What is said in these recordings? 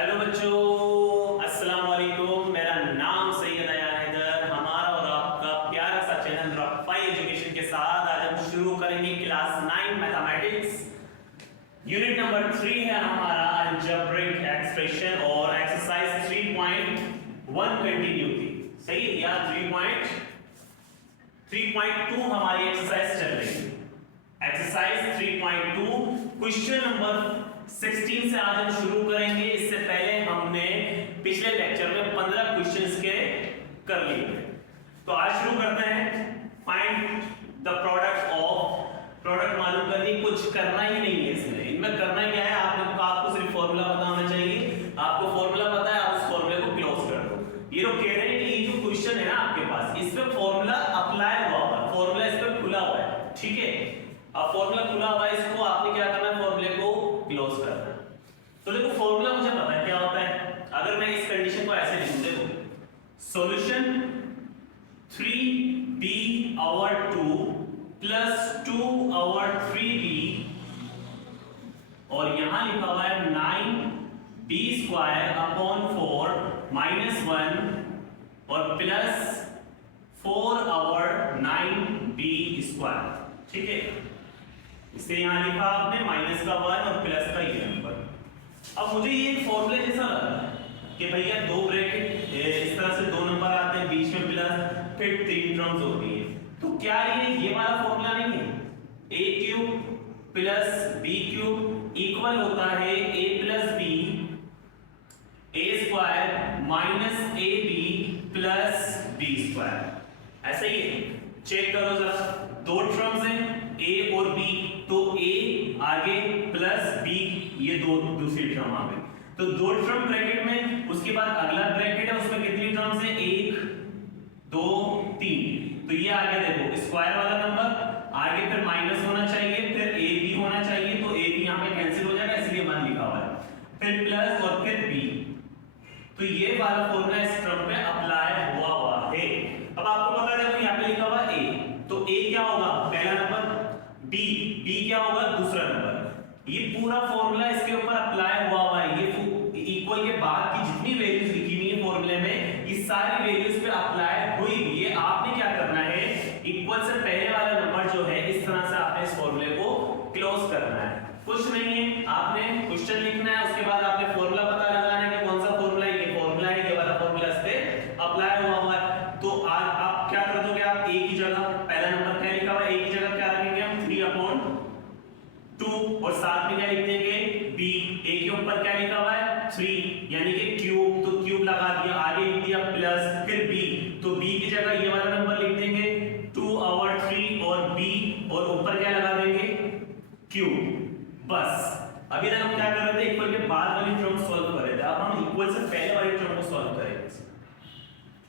Hello बच्चों, अस्सलाम वालेकुम। मेरा नाम सैयद अयान हैदर। हमारा और आपका प्यारा सा चैनल रफ़ाई एजुकेशन के साथ आज हम शुरू करेंगे क्लास 9 मैथमेटिक्स। यूनिट नंबर 3 है हमारा अलजेब्रिक एक्सप्रेशन और एक्सरसाइज 3.1 कंटिन्यू थी। सही है या 3.2 हमारी एक्सरसाइज चल रही है। एक्सरसाइज 3.2 क्वेश्चन नंबर 16 से आज हम शुरू करेंगे। इससे पहले हमने पिछले लेक्चर में 15 क्वेश्चंस के कर लिए। तो आज शुरू करते हैं। Find the product of, product मालूम करनी, कुछ करना ही नहीं है इसमें। इनमें करना क्या है, आपको सिर्फ फॉर्मूला पता होना चाहिए। आपको फॉर्मूला पता है, आप उस फॉर्मूले को क्लोज कर दो। ये लोग कह रहे हैं कि ये जो क्वेश्चन है ना आपके पास, इस पे फॉर्मूला अप्लाई हुआ है, फॉर्मूला इस पे खुला हुआ है। ठीक है, अब फॉर्मूला खुला हुआ है, इसको आपने क्या करना है, फॉर्मूले को क्लोज करना है। तो देखो फॉर्मूला मुझे पता है क्या होता है। अगर मैं इस कंडीशन को ऐसे लिखूं, देखो solution 3b over 2 plus 2 over 3b और यहां लिखा हुआ है 9b square upon 4 minus 1 और प्लस 4 over 9b square। ठीक है, इससे यहां लिखा आपने माइनस का 1 और प्लस का ये नंबर। अब मुझे ये एक फॉर्मूले जैसा लग रहा है कि भैया दो ब्रैकेट इस तरह से दो नंबर आते हैं, बीच में प्लस, फिर 3 टर्म्स होती है। तो क्या ये वाला फॉर्मूला नहीं है? a cube plus b cube equal होता है a plus b a square minus ab plus b square. ऐसा ही है, चेक करो जरा। दो टर्म्स हैं a और b, तो a आगे प्लस b, ये दो दूसरी टर्म आ गई। तो दो टर्म ब्रैकेट में, उसके बाद अगला ब्रैकेट है, उसमें कितनी टर्म्स हैं? 1 2 3। तो ये आगे देखो स्क्वायर वाला नंबर, आगे फिर माइनस होना चाहिए, फिर a b होना चाहिए। तो a b यहां पे कैंसिल हो जाएगा, इसलिए 1 लिखा हुआ है, फिर प्लस और फिर b। तो ये वाला फॉर्मूला इस टर्म पे अप्लाई हुआ है। अब आपको पता है, देखो यहां पे लिखा हुआ a, तो a क्या होगा? पहला नंबर। b क्या होगा? दूसरा नंबर। ये पूरा फॉर्मूला इसके ऊपर अप्लाई हुआ है। ये इक्वल के बाद की जितनी वैल्यूज लिखी हुई है फॉर्मूले में, ये सारी वैल्यूज पे अप्लाई हुई हुई है। आपने क्या करना है, इक्वल से पहले वाला नंबर जो है, इस तरह से आपने इस फॉर्मूले को क्लोज करना है। कुछ नहीं है, आपने क्वेश्चन लिखना है, उसके बाद आपने फॉर्मूला पता लगाना है कि कौन सा फॉर्मूला है। ये फॉर्मूला है, ये वाला फॉर्मूला इस पे अप्लाई हुआ है। तो आज आप क्या कर दोगे, आप a की जगह पहला नंबर क्या लिखा हुआ है, a की जगह क्या रखेंगे हम? 3/2 और साथ में क्या लिख देंगे? b। a के ऊपर क्या लिखा हुआ है? 3, यानी कि क्यूब, तो क्यूब लगा दिया, आगे लिख दिया प्लस, फिर b, तो b की जगह ये वाला नंबर लिख देंगे 2/3 और b, और ऊपर क्या लगा देंगे? क्यूब। बस अभी तक हम क्या कर रहे थे, इक्वल के बाद वाली टर्म सॉल्व कर रहे थे। अब हम इक्वल से पहले वाली टर्म को सॉल्व करेंगे।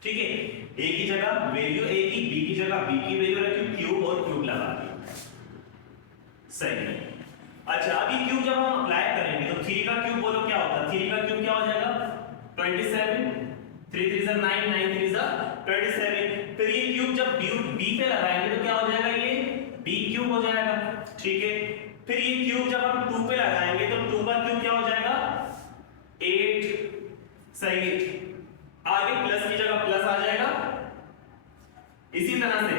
ठीक है, a की जगह वैल्यू a की, b की जगह b की वैल्यू रखी, क्यूब और क्यूब लगा दिया। सही है। अच्छा, अभी क्यूब जब हम अप्लाई करेंगे तो 3 का क्यूब बोलो क्या होता है? 3 का क्यूब क्या हो जाएगा? 27, 3 3 9, 9 3 27। फिर ये क्यूब जब b पे लगाएंगे तो क्या हो जाएगा? ये b क्यूब हो जाएगा। ठीक है, फिर ये क्यूब जब हम 2 पे लगाएंगे तो 2 का क्यूब क्या हो जाएगा? 8। सही है, आगे प्लस की जगह प्लस आ जाएगा। इसी तरह से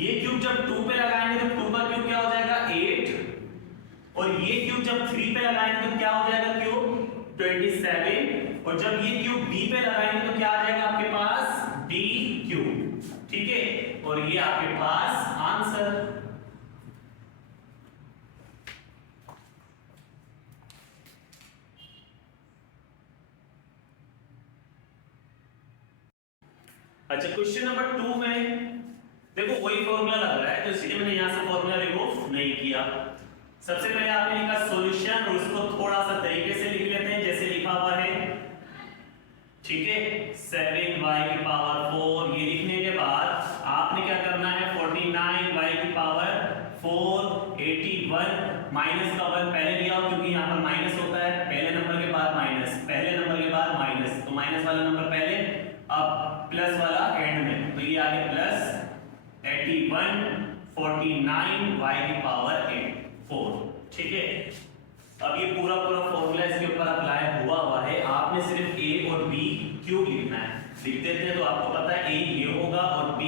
ये क्यूब जब 2 पे लगाएंगे तो 2 का क्यूब क्या हो जाएगा? 8, और ये क्यूब जब 3 पे लगाएंगे तो क्या हो जाएगा? क्यूब 27, और जब ये क्यूब b पे लगाएंगे तो क्या आ जाएगा आपके पास? b cube. ठीक है, और ये आपके पास आंसर। अच्छा, क्वेश्चन नंबर 2 में देखो वही फॉर्मूला लग रहा है, तो इसलिए मैंने यहां से फॉर्मूला रिमूव नहीं किया। सबसे पहले आपने लिखा सॉल्यूशन, और उसको थोड़ा सा तरीके से लिख लेते हैं जैसे लिखा हुआ है। ठीक है, 7y की पावर 4। ये लिखने के बाद आपने क्या करना है, 49y की पावर 4, 81 माइनस का 1 पहले लिया हो, क्योंकि यहां पर माइनस होता है, पहले नंबर के बाद माइनस, पहले नंबर के बाद माइनस, तो माइनस वाला नंबर पहले, अब प्लस वाला एंड में, तो ये आगे प्लस 81 49 y की पावर 4। ठीक है, अब ये पूरा पूरा फॉर्मूला इसके ऊपर अप्लाई हुआ है, आपने सिर्फ a और b क्यूब लिखना है। लिख देते हैं तो आपको पता है a ये होगा और b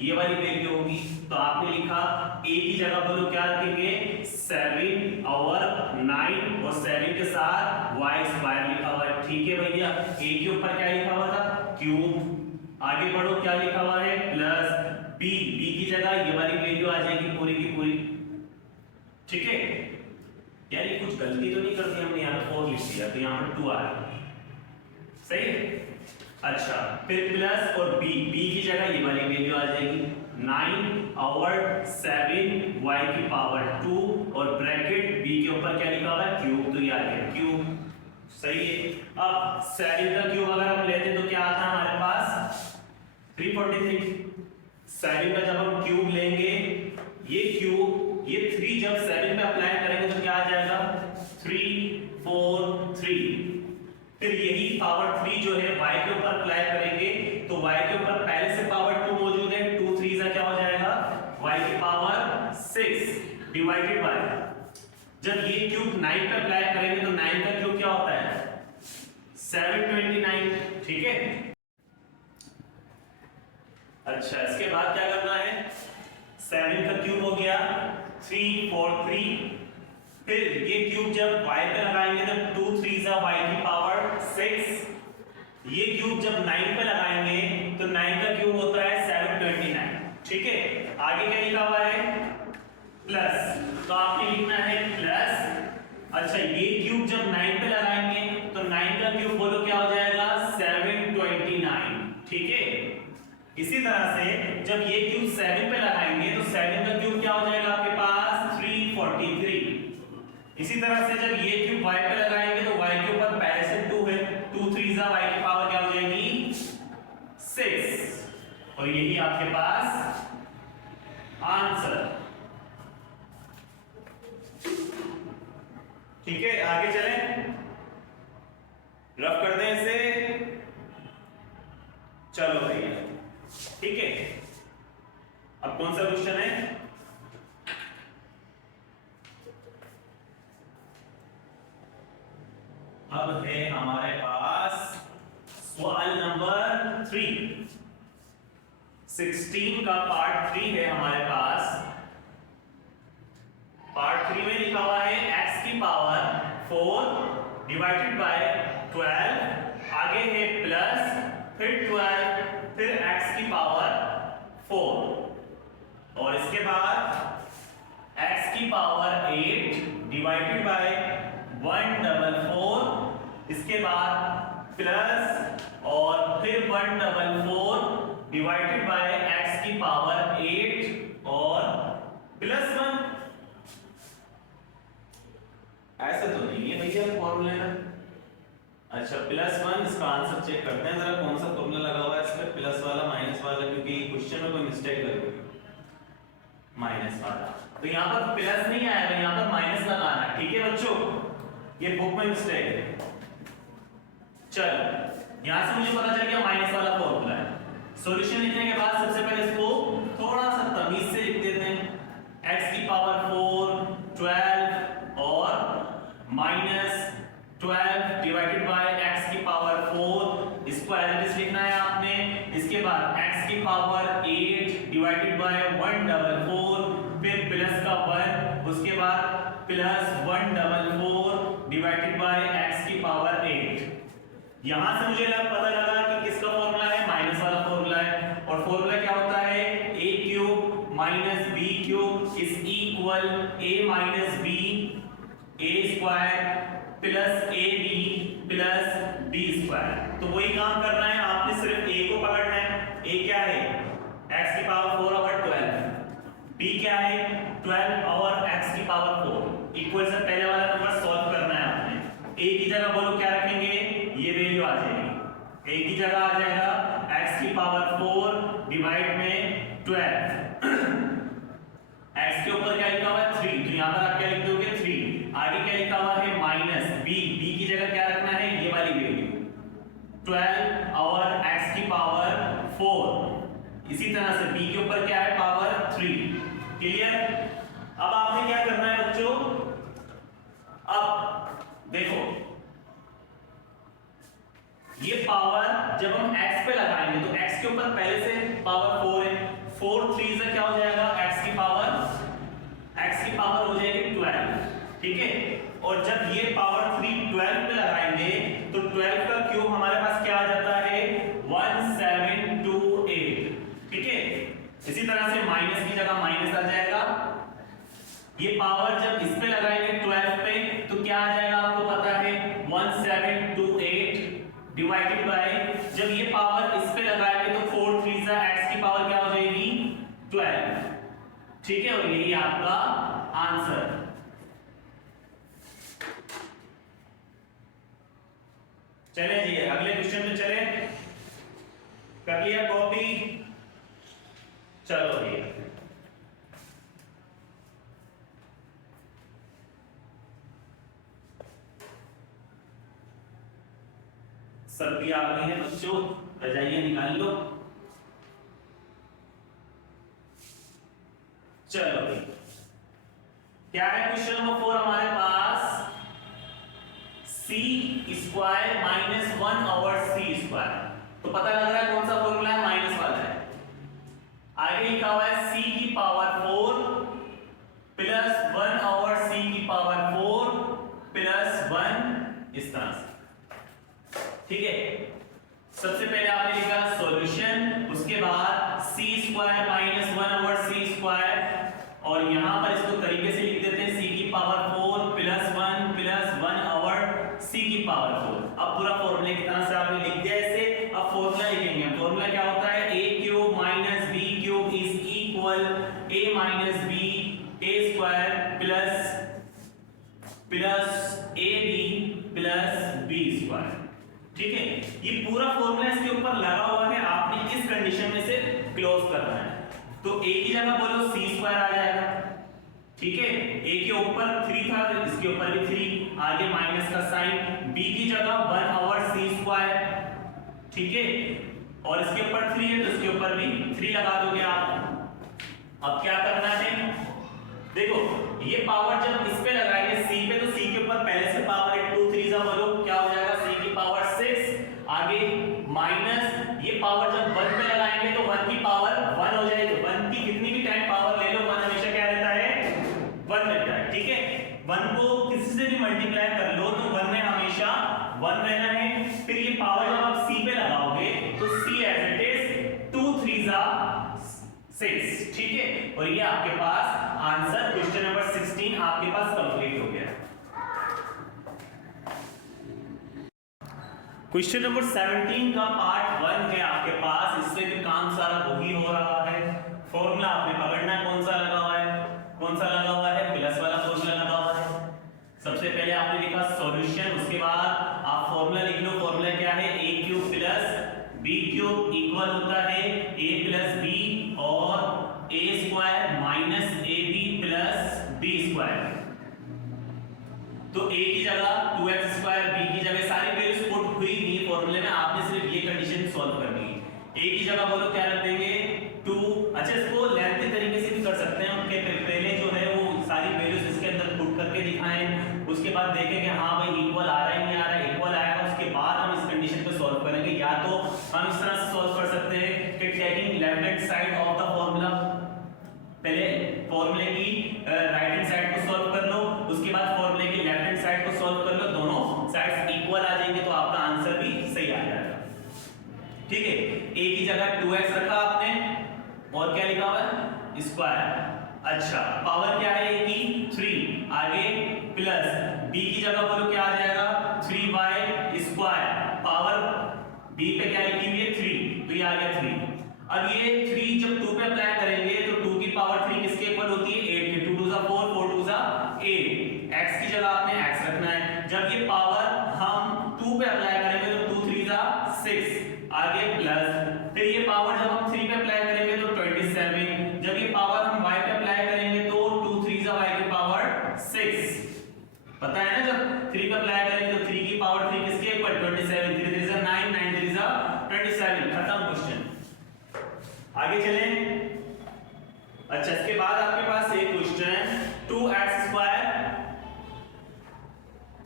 ये वाली वैल्यू होगी। तो आपने लिखा a की जगह पर क्या रखेंगे 7 और 9 और 7 के साथ y स्क्वायर लिखा हुआ है। ठीक है भैया, a के ऊपर क्या लिखा हुआ था क्यूब। आगे बढ़ो, क्या लिखा हुआ है प्लस b की जगह ये वाली वैल्यू आ जाएगी पूरी की पूरी। ठीक है, यार ये कुछ गलती तो नहीं कर दी हमने, यहाँ पे 4 लिख दिया तो यहाँ पर 2 आ रहा है। सही है। अच्छा, फिर प्लस और b की जगह ये वाली वैल्यू आ जाएगी 9 और 7 y की पावर 2 और ब्रैकेट b के ऊपर क्या लिखा हुआ है क्यूब, तो ये आ गया क्यूब। सही है। अब 7 का क्यूब अगर हम लेते तो क्या आता है हमारे पास 343। 7 का जब हम क्यूब लेंगे ये क्यूब ये 3 जब 7 पे अप्लाई करेंगे तो क्या आ जाएगा 3 4 3। फिर यही पावर 3 जो है y के ऊपर अप्लाई करेंगे तो y के ऊपर पहले से पावर 2 मौजूद है, 2 3 से क्या हो जाएगा y की पावर 6 डिवाइडेड बाय, जब ये क्यूब 9 पे अप्लाई करेंगे तो 9 का क्यूब क्या होता है 729। ठीक है। अच्छा, इसके बाद क्या करना है 7 का क्यूब हो गया 343। फिर ये क्यूब जब y पे लगाएंगे तो 2 3 जा y की पावर 6। ये क्यूब जब 9 पे लगाएंगे तो 9 का क्यूब होता है 729। ठीक है, आगे क्या लिखा हुआ है प्लस, तो आपने लिखना है प्लस। अच्छा, ये क्यूब जब 9 पे लगाएंगे तो 9 का क्यूब बोलो क्या हो जाएगा 729। ठीक है। इसी तरह से जब ये क्यूब 7 पे लगाएंगे तो 7 का क्यूब क्या हो जाएगा आपके पास 343। इसी तरह से जब ये क्यूब y पे लगाएंगे तो y के ऊपर पहले से 2 है, 2 3 जा y की पावर क्या हो जाएगी 6 और यही आपके पास आंसर। ठीक है, आगे चलें, रफ कर दें इसे। चलो भैया, ठीक है, अब कौन सा क्वेश्चन है अब है हमारे पास सवाल नंबर 3। 16 का पार्ट 3 है हमारे पास। पार्ट 3 में लिखा हुआ है x की पावर 4 डिवाइडेड बाय 12, आगे है प्लस फिर 12 फिर x की पावर 4 और इसके बाद x की पावर 8 डिवाइडेड बाय 144, इसके बाद प्लस और फिर 144 डिवाइडेड बाय x की पावर 8 और प्लस 1। ऐसा तो नहीं है भैया फॉर्मूला ना। अच्छा, प्लस 1, इसका आंसर चेक करते हैं जरा कौन सा फॉर्मूला लगा हुआ है इसमें, प्लस वाला माइनस वाला, क्योंकि क्वेश्चन में कोई मिस्टेक लग रही है माइनस वाला। तो यहाँ पर प्लस नहीं आएगा, यहाँ पर माइनस लगाना है। ठीक है बच्चों, ये बुक में मिस्टेक है। चलो, यहाँ से मुझे पता चल गया माइनस वाला फॉर्मूला है। सॉल्यूशन लिखने के बाद सबसे पहले इसको थोड़ा सा तमीज से लिख देते हैं। x की पावर 4 12 और माइनस 12 डिवाइडेड बाय x की पावर 4, इसको एज इट इज लिखना है आपने। इसके बाद x की पावर 8 डिवाइडेड बाय 144, फिर प्लस का 1, उसके बाद प्लस 144 डिवाइडेड बाय x की पावर 8। यहां से मुझे पता लगा कि किसका फॉर्मूला है, माइनस वाला फॉर्मूला है। और फॉर्मूला क्या होता है a cube minus b cube is equal a minus b a square plus ab plus b square. तो वही काम करना है, आपने सिर्फ a को पकड़ना है। a क्या है x की पावर 4 ओवर 12, b क्या है 12 और x की पावर 4। इक्वल से पहले वाला नंबर सॉल्व करना है आपने। a की जगह बोलो क्या रखेंगे, ये वैल्यू आ जाएगी। a की जगह आ जाएगा x की पावर 4 डिवाइड में 12 x के ऊपर क्या लिखा हुआ है 3, तो यहाँ पर आप क्या लिख दोगे 3। आगे क्या लिखा हुआ है माइनस b की जगह क्या रखना है ये वाली वैल्यू 12 और x की पावर 4। इसी तरह से b के ऊपर क्या है पावर 3। क्लियर। अब आपने क्या करना है बच्चों, अब देखो ये पावर जब हम x पे लगाएंगे तो x के ऊपर पहले से पावर 4 है, 4 3 से क्या हो जाएगा, x की पावर हो जाएगी 12, ठीक है। और जब ये पावर 3 12 पे लगाएंगे तो 12 का क्यूब हमारे पास क्या आ जाता है, 1728, ठीक है। इसी तरह से माइनस की जगह माइनस आ जाएगा। ये पावर जब इस पे लगाएंगे 12 पे तो क्या आ जाएगा, आपको पता है 1728 डिवाइडेड बाय, जब ये पावर इस पे लगाएंगे तो 4 3 से x की पावर क्या हो जाएगी 12, ठीक है। और यही आपका आंसर। चले जी अगले क्वेश्चन में चले, कर लिया कॉपी, चलो जी। सर्दी आ गई है बच्चों, रजाइयां निकाल लो। चलो क्या है क्वेश्चन नंबर 4 हमारे पास, c square minus 1 over c square. तो पता लग रहा है कौन सा फॉर्मूला है, माइनस वाला है। आगे लिखा हुआ है c की पावर 4 प्लस 1 ओवर c की पावर 4 प्लस 1, इस तरह से, ठीक है। सबसे पहले आपने लिखा सॉल्यूशन, उसके बाद c square minus 1 over c square, और यहां पर इसको तरीके से लिख देते हैं c की पावर 4 प्लस 1 ओवर c की पावर 4। अब पूरा फॉर्मूला की तरह से आपने लिख दिया ऐसे। अब फॉर्मूला लिखेंगे, फॉर्मूला क्या होता है, a cube minus b cube is equal a minus b a square plus ab plus b square, ठीक है। ये पूरा फॉर्मूला इसके ऊपर लगा हुआ है, आपने इस कंडीशन में से क्लोज करना है। तो a की जगह बोलो c स्क्वायर आ जाएगा, ठीक है। a के ऊपर 3 था, इसके ऊपर भी 3, आगे माइनस का साइन, b की जगह 1 ओवर c स्क्वायर, ठीक है। और इसके ऊपर 3 है तो इसके ऊपर भी 3 लगा दोगे आप। अब क्या करना है, देखो ये पावर जब इस पे लगाएंगे c पे, तो c के ऊपर पहले से पावर है 2 3 जा बोलो क्या हो जाएगा, c की पावर 6, आगे माइनस ये पावर जब 1 पे लगाएंगे तो 1 की पावर 1 हो जाएगी। 1 की कितनी भी टाइम पावर ले लो, 1 हमेशा क्या रहता है, 1 रहता है, ठीक है। 1 को किसी से भी मल्टीप्लाई कर लो तो 1 में हमेशा 1 रहना है। फिर ये पावर जब आप c पे लगाओगे तो c एज इट इज 2 3 जा 6, ठीक है। और ये आपके पास आंसर क्वेश्चन नंबर 16 आपके पास कंप्लीट हो गया। क्वेश्चन नंबर 17 का पार्ट 1 है आपके पास, इससे भी काम सारा वही हो रहा है। फॉर्मूला आपने पकड़ना है, कौन सा लगा हुआ है, कौन सा लगा हुआ है, प्लस वाला फॉर्मूला लगा हुआ है। सबसे पहले आपने लिखा सॉल्यूशन, उसके बाद आप फॉर्मूला लिख लो। फॉर्मूला क्या है, a cube plus b cube equal होता है a प्लस b और a square minus ab plus b square. तो a की जगह 2x स्क्वायर, b की जगह सारी वैल्यूज पुट हुई नहीं फॉर्मूले में, आपने सिर्फ ये कंडीशन सॉल्व करनी है। a की जगह बोलो क्या रख देंगे 2, अच्छा इसको लेंथी तरीके से भी कर सकते हैं, उनके पहले जो है वो सारी वैल्यूज इसके अंदर पुट करके दिखाएं, उसके बाद देखें कि हाँ भाई इक्वल आ रहा है नहीं आ रहा है। इक्वल आएगा उसके बाद हम इस कंडीशन को सॉल्व करेंगे। या तो हम इस तरह से सॉल्व कर सकते हैं कि taking left hand side of the formula, पहले फॉर्मूले की राइट हैंड साइड को सॉल्व कर लो, उसके बाद फॉर्मूले की लेफ्ट हैंड साइड को सॉल्व कर लो, दोनों साइड्स इक्वल आ जाएंगे तो आपका आंसर भी सही आ जाएगा, ठीक है। a की जगह 2x रखा आपने और क्या लिखा हुआ है स्क्वायर, अच्छा पावर क्या है a की 3, आगे प्लस b की जगह बोलो क्या आ जाएगा 3y स्क्वायर, पावर b पे क्या लिखी हुई है 3, तो ये आ गया 3। अब ये 3 जब 2 पे अप्लाई करेंगे तो 2 की पावर 3 किसके इक्वल होती है 8 के, 2 2 जा 4 4 2 जा 8, x की जगह आपने x रखना है। जब ये पावर हम 2 पे अप्लाई करेंगे तो 2 3 जा 6, आगे प्लस, फिर ये पावर जब हम 3 पे अप्लाई करेंगे तो 27, जब ये पावर हम y पे अप्लाई करेंगे तो 2 3 जा y की पावर 6, पता है ना जब 3 पे अप्लाई करेंगे तो 3 की पावर 3 किसके ऊपर 27, 3 3 जा 9 9 3 जा 27, खत्म क्वेश्चन। आगे चलें, अच्छा इसके बाद आपके पास एक क्वेश्चन 2x स्क्वायर,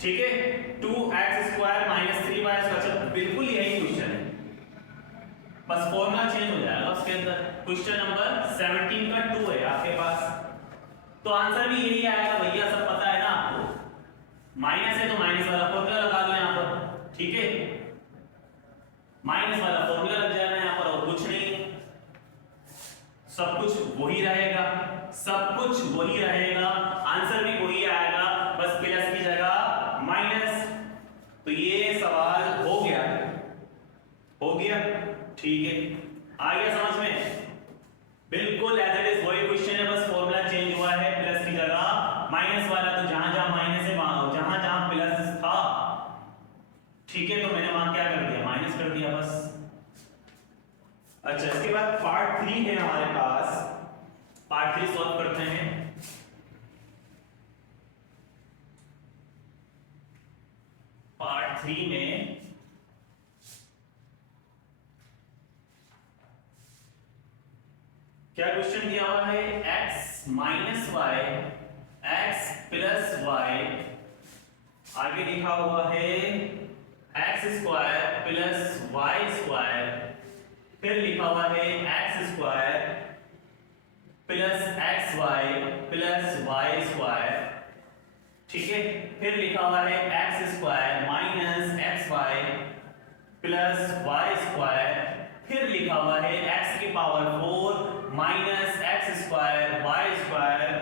ठीक है, 2x square minus 3y square, बिल्कुल यही क्वेश्चन है, बस फॉर्मूला चेंज हो जाएगा उसके अंदर। क्वेश्चन नंबर 17 का 2 है आपके पास, तो आंसर भी यही आएगा भैया, सब पता है ना आपको। माइनस है तो माइनस वाला फॉर्मूला लगा दो यहाँ पर, ठीक है, माइनस वाला फॉर्मूला लग जाएगा यहाँ पर, और कुछ नहीं, सब कुछ वही रहेगा, सब कुछ वही रहेगा, आंसर भी वही आएगा, बस प्लस की जगह माइनस। तो ये सवाल हो गया, हो गया, ठीक है, आ गया समझ में, बिल्कुल एज इट इज वही क्वेश्चन है, बस फॉर्मूला चेंज हुआ है, प्लस की जगह माइनस वाला, तो जहां जहां माइनस है जहां जहां प्लस था, ठीक है, तो मैंने वहां क्या कर दिया, माइनस कर दिया बस। अच्छा, इसके बाद पार्ट 3 है हमारे पास, पार्ट 3 सॉल्व करते हैं। पार्ट 3 में क्या क्वेश्चन दिया हुआ है, x minus Y x plus Y, आगे लिखा हुआ है x square plus Y square, फिर लिखा हुआ है x square plus X Y plus Y square, ठीक है, फिर लिखा हुआ है x square minus X Y plus Y square, फिर लिखा हुआ है x की power 4 minus x square Y square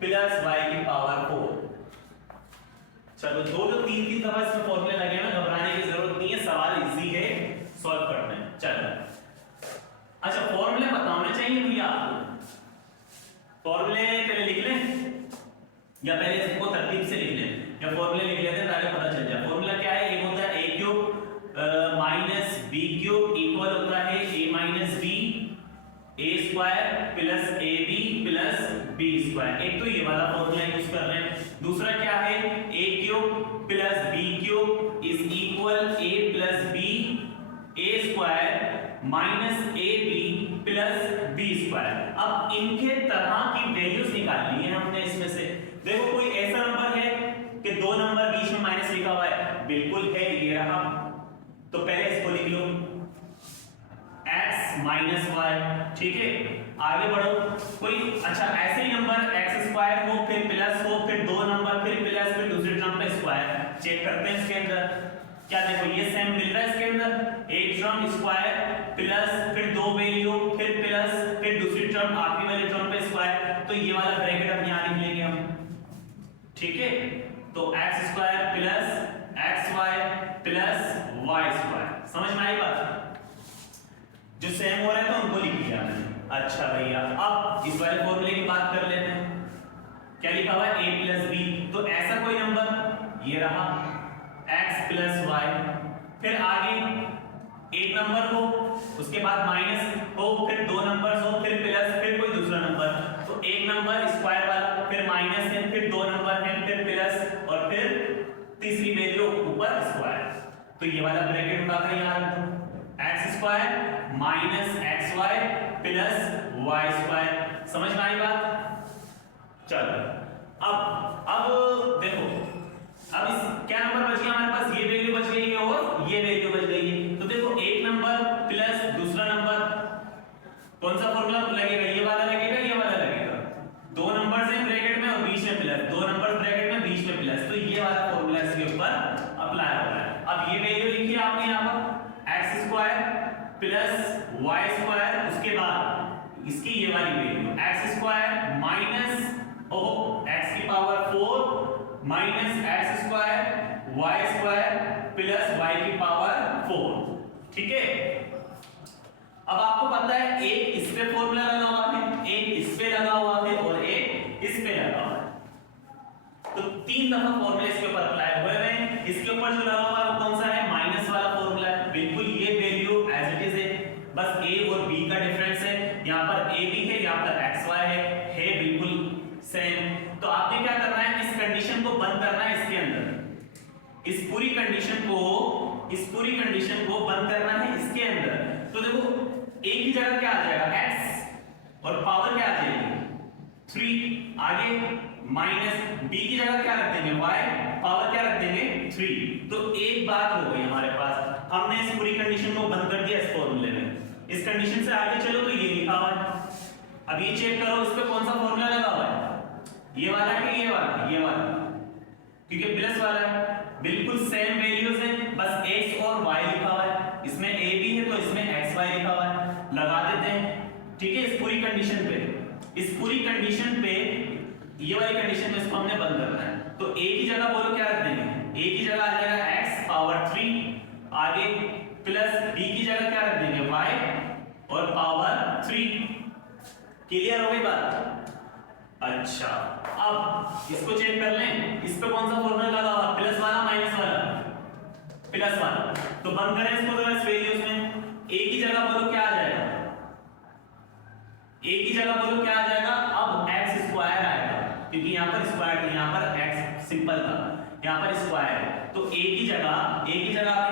plus Y की पावर 4। चलो, दो तीन तीन दफा इसमें फॉर्मूले लगे ना, घबराने की जरूरत नहीं है, सवाल इजी है, सॉल्व करते हैं। चलो, अच्छा, फॉर्मूले बताने चाहिए भैया आपको, फॉर्मूले पहले लिख लें या पहले इसको तरतीब से लिख लें, या फॉर्मूले लिख लेते हैं ताकि पता चल जाए। फॉर्मूला क्या है, एक होता है a cube minus b cube equal होता है a minus b a square plus ab plus b square, एक तो ये वाला फॉर्मूला यूज कर रहे हैं। दूसरा क्या है, a cube plus b cube is equal a plus b a square minus ab plus b square. अब इनके तरह की वैल्यूज निकालनी है हमने इसमें से। देखो, कोई ऐसा नंबर है कि दो नंबर बीच में माइनस लिखा हुआ है, बिल्कुल है, ये रहा, तो पहले इसको लिख लो x माइनस वाई, ठीक है, आगे बढ़ो। कोई अच्छा ऐसे ही नंबर x स्क्वायर हो, फिर प्लस हो, फिर दो नंबर, फिर प्लस, फिर दूसरे टर्म पे स्क्वायर, चेक करते हैं इसके अंदर क्या। देखो, ये सेम मिल रहा है इसके अंदर, एक टर्म स्क्वायर प्लस, फिर दो वैल्यू, फिर प्लस, फिर दूसरी टर्म, आखिरी वाले टर्म पे स्क्वायर, तो ये वाला ब्रैकेट अब यहां लिख लेंगे हम, ठीक है, तो x square plus xy plus y square, समझ में आई बात, जो सेम हो रहा है तो उनको लिख लिया मैंने। अच्छा भैया, अब इस वाले फॉर्मूले की बात कर लेते हैं, क्या लिखा हुआ है a प्लस b, तो ऐसा कोई नंबर, ये रहा x प्लस y, फिर आगे एक नंबर हो, उसके बाद माइनस हो, फिर दो नंबर हो, फिर प्लस, फिर कोई दूसरा नंबर, तो एक नंबर स्क्वायर वाला, फिर माइनस है, फिर दो नंबर है, फिर प्लस, और फिर तीसरी वैल्यू ऊपर स्क्वायर, तो ये वाला ब्रैकेट उठाकर यहाँ रख दो, X square minus X Y plus Y square, समझ में आई बात। चलो, अब देखो, अब इस क्या नंबर बच गया हमारे पास, ये वैल्यू बच गई है और ये वैल्यू बच गई है, तो देखो एक नंबर प्लस दूसरा नंबर, कौन सा फॉर्मूला लगेगा, ये वाला लगेगा, ये वाला लगेगा, दो नंबर्स हैं ब्रैकेट में और बीच में प्लस, दो नंबर ब्रैकेट में बीच में प्लस, तो ये वाला फॉर्मूला इसके ऊपर अप्लाई हो रहा है। अब ये वैल्यू लिखी है आपने यहाँ पर, x square plus Y square, उसके बाद इसकी ये वाली value x square minus x की power 4 minus x square Y square plus Y की पावर 4, ठीक है। अब आपको पता है एक इस पे फॉर्मूला लगा हुआ है, एक इस पे लगा हुआ है और एक इस पे लगा हुआ है, तो तीन दफा फॉर्मूला इसके ऊपर अप्लाई हुए हैं। इसके ऊपर जो लगा हुआ है वो कौन सा है, माइनस वाला फॉर्मूला है, बिल्कुल ये वैल्यू एज इट इज है, बस a और b का डिफरेंस है, यहाँ पर a b है, यहाँ पर x y है बिल्कुल सेम। तो आपने क्या करना है, इस कंडीशन को बंद करना है इसके अंदर, इस पूरी कंडीशन को बंद करना है इसके अंदर। तो देखो a की जगह क्या आ जाएगा x, और पावर क्या आ जाएगी 3, आगे माइनस बी की जगह क्या रख देंगे y, पावर क्या रख देंगे 3। तो एक बात हो गई हमारे पास, हमने इस पूरी कंडीशन को बंद कर दिया इस फॉर्मूले में। इस कंडीशन से आगे चलो तो ये लिखा हुआ है, अब ये चेक करो इस पे कौन सा फॉर्मूला लगा हुआ है, ये वाला कि ये वाला, ये वाला, क्योंकि प्लस वाला है, बिल्कुल सेम वैल्यूज है, बस x और y लिखा हुआ है, इसमें a भी है तो इसमें xy लिखा हुआ है, लगा देते हैं। ठीक है, इस पूरी कंडीशन पे, इस पूरी कंडीशन पे, ये वाली कंडीशन में इसको हमने बंद करना है, तो a की जगह बोलो क्या रख देंगे, a की जगह आ जाएगा x पावर 3, आगे प्लस b की जगह क्या रख देंगे y और पावर 3। क्लियर हो गई बात? अच्छा, अब इसको चेक कर लें, इस पे कौन सा फॉर्मूला लगा हुआ, प्लस वाला माइनस वाला, प्लस वाला, तो बंद करें इसको तो इस वैल्यूज में, a की जगह बोलो क्या आ जाएगा, a की जगह बोलो क्या आ जाएगा, अब x स्क्वायर आएगा, क्योंकि यहाँ पर स्क्वायर थी, यहाँ पर x सिंपल था, यहाँ पर स्क्वायर है, तो a की जगह आपने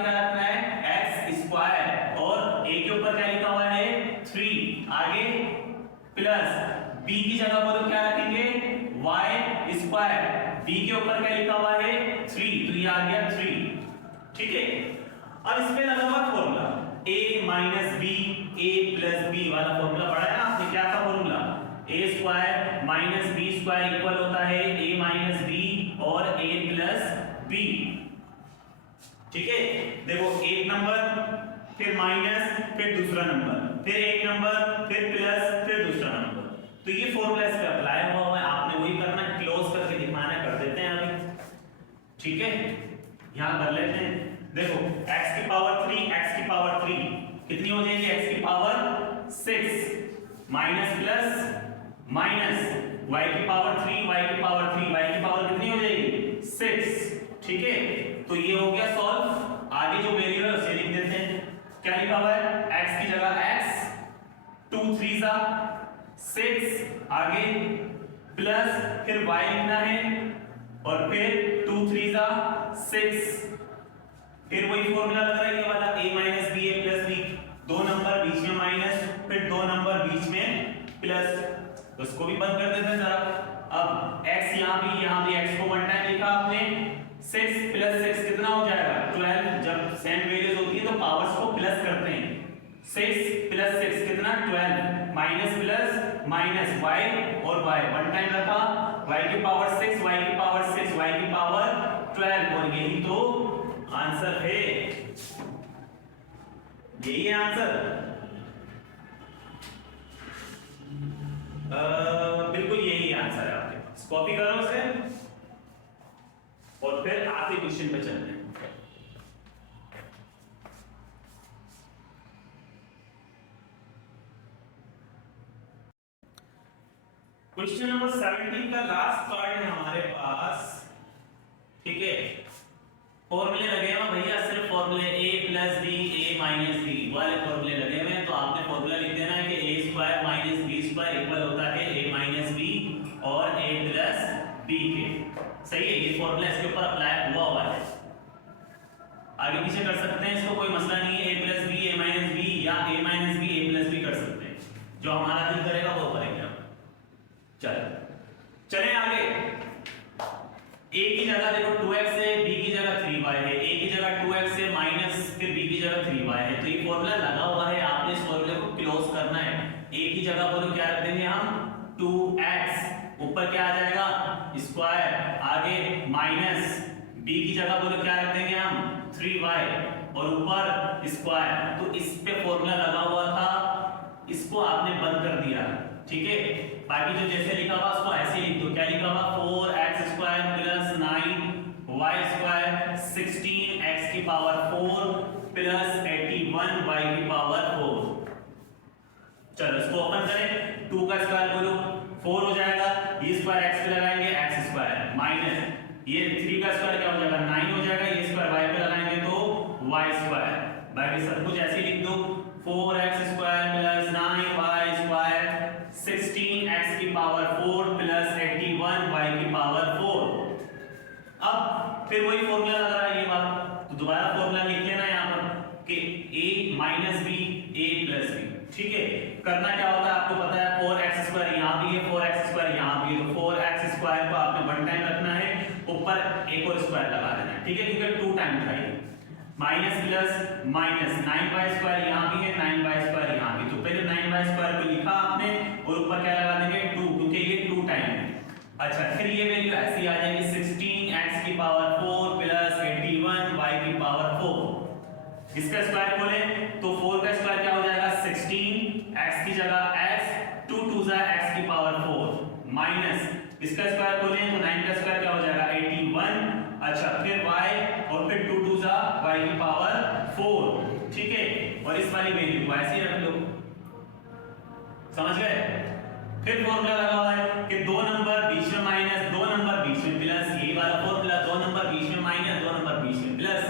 क्या रखना है x स्क्वायर, और a के ऊपर क्या लिखा हुआ है 3, आगे प्लस b की जगह बोलो क्या रखेंगे y स्क्वायर, b के ऊपर क्या लिखा हुआ है 3, तो ये आ गया 3। ठीक है, अब इस पे लगा हुआ formula a minus b, a plus b वाला फॉर्मूला पढ़ा है ना आपने, क्या था formula, a square minus b square equal होता है a माइनस b और a प्लस b। ठीक है, देखो एक नंबर, फिर माइनस, फिर दूसरा नंबर, फिर एक नंबर, फिर प्लस, फिर दूसरा नंबर, तो ये फॉर्मूला इस पे अप्लाई हुआ है, आपने वही करना, क्लोज करके दिखाना, कर देते हैं अभी। ठीक है, यहां कर लेते हैं, देखो x की पावर 3, x की पावर 3 कितनी हो जाएगी, x की power 6 minus plus minus y की पावर 3, y की पावर 3, y की पावर कितनी हो जाएगी 6। ठीक है, तो ये हो गया सॉल्व। आगे जो वैल्यू है उसे लिख देते हैं, क्या लिखा हुआ है, x की जगह x, 2 3 सा 6, आगे प्लस, फिर y लिखना है, और फिर 2 3 सा 6, फिर वही फॉर्मूला लग रहा है ये वाला a minus b, a plus b, दो नंबर बीच में माइनस, फिर दो नंबर बीच में प्लस, तो इसको भी बंद कर देते हैं जरा। अब x यहाँ भी x को वन टाइम लिखा आपने, 6 प्लस 6 कितना हो जाएगा 12, जब सेम वैल्यूज होती है तो पावर्स को प्लस करते हैं, 6 प्लस 6 कितना 12, माइनस प्लस माइनस y और y वन टाइम रखा, y की पावर 6, y की पावर 6, y की पावर 12, और यही तो आंसर है, यही है आंसर, बिल्कुल यही आंसर है आपके पास। कॉपी करो उसे और फिर आखिरी क्वेश्चन पे चलते हैं। क्वेश्चन नंबर 17 का लास्ट पार्ट है हमारे पास। ठीक है, फॉर्मूले लगे हुए भैया, सिर्फ फॉर्मूले a plus b, a minus b वाले फॉर्मूले लगे हुए हैं, तो आपने फॉर्मूला लिख देना है कि a square minus b square equal होता है a माइनस b और a प्लस b के। सही है, ये फॉर्मूला इसके ऊपर अप्लाई हुआ है, आगे पीछे कर सकते हैं, इसको कोई मसला नहीं है, a plus b, a minus b या a minus b, a plus b कर सकते हैं, जो हमारा दिल करेगा वो करेंगे हम। चलें आगे, a की जगह देखो 2x है, b की जगह 3y है, a की जगह 2x है माइनस, फिर b की जगह 3y है, तो ये फॉर्मूला लगा हुआ है, आपने इस फॉर्मूले को क्लोज करना है। a की जगह बोलो क्या रख देंगे हम 2x, ऊपर क्या आ जाएगा स्क्वायर, आगे माइनस, b की जगह बोलो क्या रख देंगे हम 3y और ऊपर स्क्वायर, तो इस पे फॉर्मूला लगा हुआ था, इसको आपने बंद कर दिया। ठीक है, बाकी जो जैसे लिखा हुआ उसको ऐसे लिख दो, क्या लिखा हुआ 4x square plus 9y square 16x की पावर 4 प्लस 81y की पावर 4। चलो इसको ओपन करें, 2 का स्क्वायर बोलो 4 हो जाएगा, ये स्क्वायर x पे लगाएंगे x स्क्वायर माइनस ये 3 का स्क्वायर क्या हो जाएगा 9 हो जाएगा, ये स्क्वायर y पे लगाएंगे तो y स्क्वायर, बाकी सब कुछ ऐसे लिख दो 4x square plus 9y square 16x की पावर 4 प्लस 81y की पावर 4। अब फिर वही फॉर्मूला लग रहा है ये बात, तो दोबारा फॉर्मूला लिख लेना यहाँ पर कि a minus b, a plus b। ठीक है, करना क्या होता है आपको पता है, 4x स्क्वायर यहाँ भी है, 4x स्क्वायर यहाँ भी है, तो 4x स्क्वायर को आप ऊपर एक और स्क्वायर लगा देना है, ठीक है, क्योंकि 2 टाइम था ये। माइनस प्लस माइनस 9/2 यहाँ भी है, 9/2 यहाँ भी, तो पहले 9/2 को लिखा आपने और ऊपर क्या लगा देंगे 2, क्योंकि ये 2 टाइम है। अच्छा, फिर ये वैल्यू ऐसी आ जाएगी 16x की पावर 4 प्लस 81y की पावर 4। इसका स्क्वायर खोलें तो 4 का स्क्वायर क्या हो जाएगा 16, x की जगह x, 2 2 जा x की पावर 4 माइनस इसका स्क्वायर खोलें तो 9 का स्क्वायर क्या हो जाएगा 81। अच्छा, फिर y और फिर 2 2 जा y की पावर 4, ठीक है, और इस वाली वैल्यू को ऐसे ही रख लो, समझ गए। फिर फॉर्मूला लगा हुआ है कि 2 नंबर बीच में माइनस, 2 नंबर बीच में प्लस, यही वाला फॉर्मूला, 2 नंबर बीच में माइनस, 2 नंबर बीच में प्लस।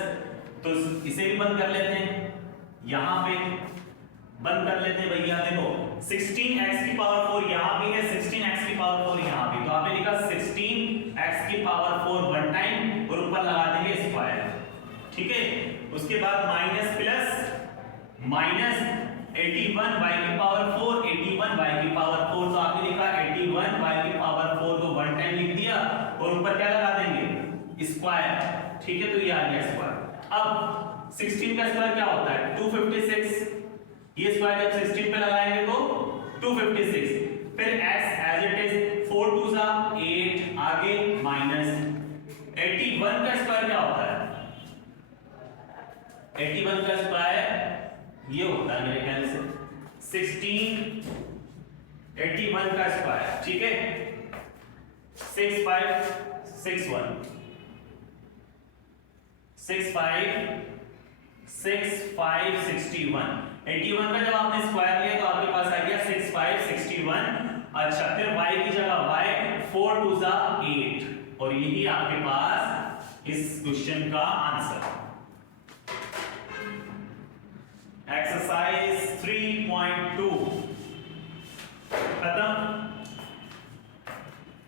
तो इसे भी बंद कर लेते हैं, यहां पे बंद कर लेते हैं भैया। देखो 16x की पावर 4 यहां भी है, 16x की पावर 4 यहां भी, तो आपने लिखा 16x की पावर 4 वन टाइम और ऊपर लगा देंगे स्क्वायर, ठीक है। उसके बाद माइनस प्लस माइनस 81y की पावर 4, 81y की पावर 4, तो आपने लिखा 81y की पावर 4 को वन टाइम लिख दिया और ऊपर क्या लगा देंगे स्क्वायर, ठीक है, तो ये आ गया स्क्वायर। अब 16 का स्क्वायर क्या होता है 256, ये स्क्वायर जब 16 पे लगाएंगे तो 256, फिर x एज इट इज 4 2 जा 8, आगे माइनस 81 का स्क्वायर क्या होता है 81 का स्क्वायर ये होता है मेरे ख्याल से 16, 81 का स्क्वायर, ठीक है, 6561 6561 81 का जब आपने स्क्वायर लिया तो आपके पास आ गया 6561। अच्छा, फिर y की जगह y 4 2 जा 8 और यही आपके पास इस क्वेश्चन का आंसर। एक्सरसाइज 3.2 खत्म।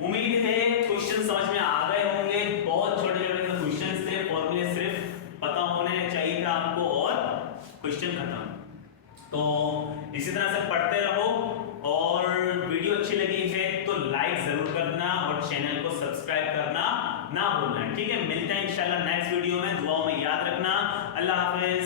उम्मीद है क्वेश्चन समझ में आ गए होंगे, बहुत छोटे छोटे क्वेश्चन थे, फॉर्मूले सिर्फ पता होने चाहिए था आपको और क्वेश्चन खत्म। तो इसी तरह से पढ़ते रहो और वीडियो अच्छी लगी है तो लाइक जरूर करना और चैनल को सब्सक्राइब करना ना भूलना, ठीक है। मिलते हैं इंशाल्लाह नेक्स्ट वीडियो में, दुआओं में याद रखना। अल्लाह हाफिज।